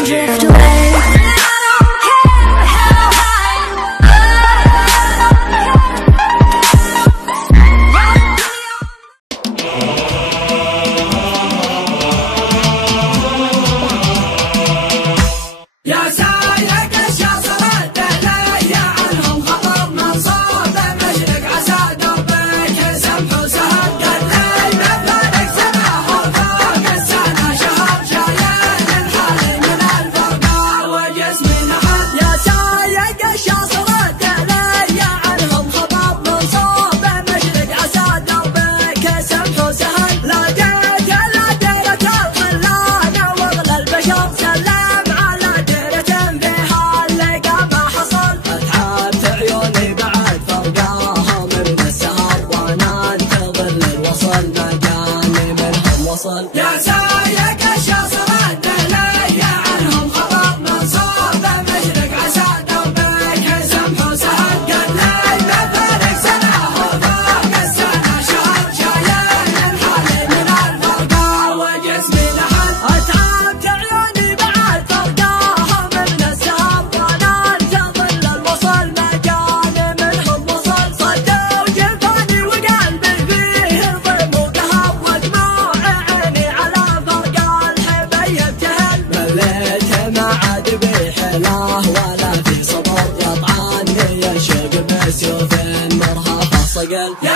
and drift away. يا سايق الشاصرات لي عنهم خبر منصوب مشرق عسى دوبك سمح وسهل قد لي بفارق سنة وفوق السنة شهر شايل الحالي من الفرقة وجسمي لحد أتعبت عيوني بعد فرقاهم من السهر وانا انتظر الوصل مكاني منهم وصل صدوا جفاني وقلبي فيه ضم وقهر ودموع ولا في صبر يطعني الشوق بسيوف مرهف الصقل.